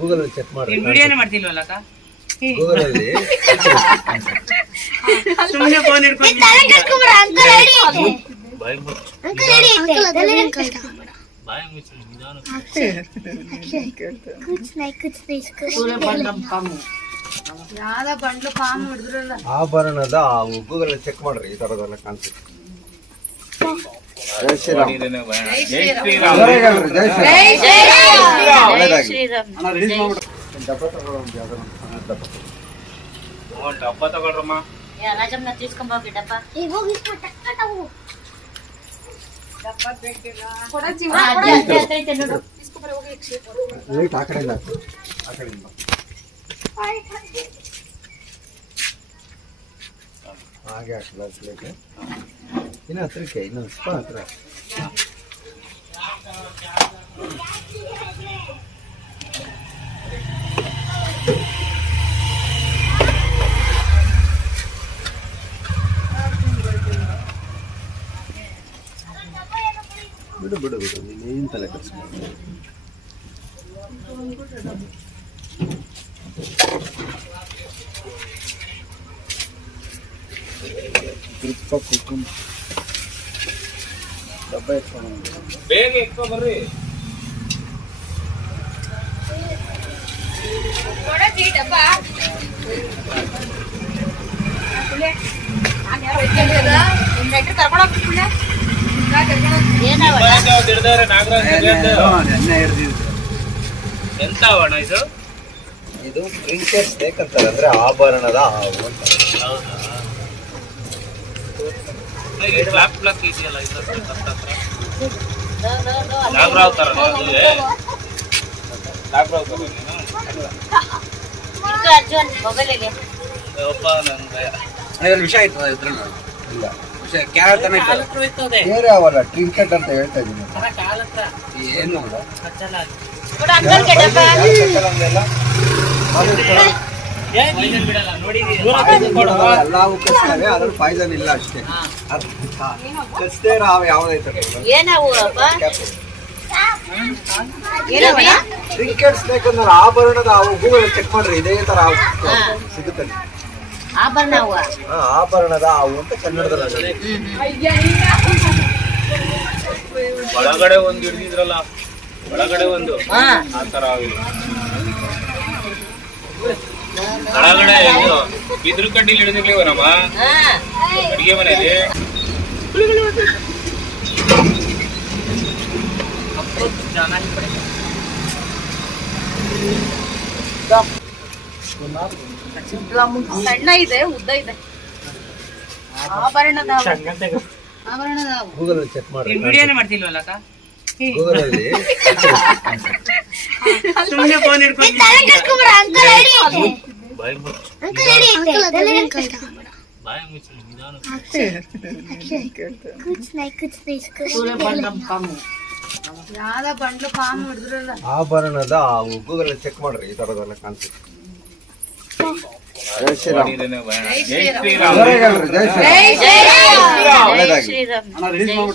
Google check ಮಾಡಿ. ವಿಡಿಯೋನೇ ಮಾಡ್ತಿಲ್ವಲ್ಲ ಅಕ್ಕ? Google ಅಲ್ಲಿ ಸುಮ್ಮನೆ ಫೋನ್ ಹಿಡ್ಕೊಂಡು ಬಾಯಿ ಮುಚ್ಚಿ ನಿಧಾನ. ಯಾವ್ದ ಬಂಡ್ಲು ಪಾಮ್ ಹಿಡಿದ್ರಲ್ಲ ಆಭರಣದ ಹಾವು. ಗೂಗಲ್ ಚೆಕ್ ಮಾಡ್ರಿ, ಈ ತರದೆಲ್ಲ ಕಾಣಿಸುತ್ತೆ. ಜೈ ಶ್ರೀರಾಮ್. ಜೈ ಶ್ರೀರಾಮ್. ಡಬ್ಬ ತಗೊಳ್ರಮ್ಮ. ರಾಜಮ್ಮನ తీసుకొని ಡಬ್ಬ. ಲೈಟ್ ಆ ಕಡೆಯಿಂದ ಆ ಕಡೆಯಿಂದ ಹಾಗೆ ಹಾಕಲ್ಲ ಲೈಟ್. ಇನ್ನು ಹತ್ರಕ್ಕೆ ಇನ್ನೊಂದು ಸ್ವಲ್ಪ ಹತ್ರ. ಬಿಡು ಬಿಡು ಬಿಡು, ನೀನೇನು ತಲೆ ಕೆಡಿಸ್ಕೊಂಡು. ಡಬ್ಬ ಎತ್ಕೊಂಡು ಬೇಗ ಎತ್ಕೊ ಬರ್ರಿ. ಎಂತ ಅವಣ ಇದು? ಇದು ಪ್ರಿನ್ಸೆಸ್ ಸ್ನೇಕ್ ಅಂತಾರೆ, ಅಂದ್ರೆ ಆಭರಣದ ಹಾವು ಅಂತ. ಬ್ಲಾಕ್ ಬ್ಲಾಕ್ ಇದೆಯಲ್ಲ ಇದು ನಾಗರಾವ್ ತರ ನಾಗರಾವ್ ತರ ಒಬ್ಬ ನನ್ ಭಯ. ವಿಷಯ ಆಯ್ತದ ಇದ್ರ ಇಲ್ಲ ವಿಷಯ ಕ್ಯಾರತನ ಬೇರೆ ಅವಲ್ಲ, ಟ್ರಿಂಕೆಟ್ ಅಂತ ಹೇಳ್ತಾ ಇದ್ದೀನಿ. ಏನು ಎಲ್ಲ ಕಚ್ತವೆ, ಅದ್ರ ಪಾಯ್ಸನ್ ಇಲ್ಲ ಅಷ್ಟೇ. ಕಚ್ತೇ ನಾವು ಯಾವ್ದೈತೆ ಟ್ರಿಂಕೆಟ್ ಸ್ನೇಕ್ ಅಂದ್ರೆ ಆಭರಣದ ಹಾವು. ಗೂಗಲ್ ಚೆಕ್ ಮಾಡ್ರಿ, ಇದೇ ತರ ಸಿಗುತ್ತೆ. ಆಭರಣದ ಹಾವು ಅಂತ ಕನ್ನಡದಲ್ಲಿ. ಒಳಗಡೆ ಒಂದು ಹಿಡಿದಿದ್ರಲ್ಲ, ಒಳಗಡೆ ಒಂದು ಆ ತರ ಒಳಗಡೆ ಇದು ಬಿದ್ರು ಕಡ್ಡಿಲಿ ಹಿಡಿದಿರ್ಲಿವನಮ್ಮ ಅಡಿಗೆ ಮನೆಯಲ್ಲಿ. ಸಣ್ಣ ಇದೆ, ಉದ್ದ ಇದೆ. ಆಭರಣದ ಗೂಗಲ್ ಚೆಕ್ ಮಾಡಿ. ವಿಡಿಯೋನೇ ಮಾಡ್ತಿಲ್ವಲ್ಲ ಅಕ್ಕ? ಗೂಗಲ್ ಅಲ್ಲಿ ಸುಮ್ಮನೆ ಫೋನ್ ಹಿಡ್ಕೊಂಡು ಬಾಯಿ ಮುಚ್ಚಿ ನಿಧಾನ. ಯಾವ್ದ ಬಂಡ್ಲು ಪಾಮ್ ಹಿಡಿದ್ರಲ್ಲ. ಆಭರಣದ ಹಾವು. ಗೂಗಲ್ ಚೆಕ್ ಮಾಡ್ರಿ, ಈ ತರದೆಲ್ಲ ಕಾಣಿಸುತ್ತೆ. ಜೈ ಶ್ರೀರಾಮ್. ಜೈ ಶ್ರೀರಾಮ್. ಜೈ ಶ್ರೀರಾಮ್. ಶ್ರೀರಾಮ್.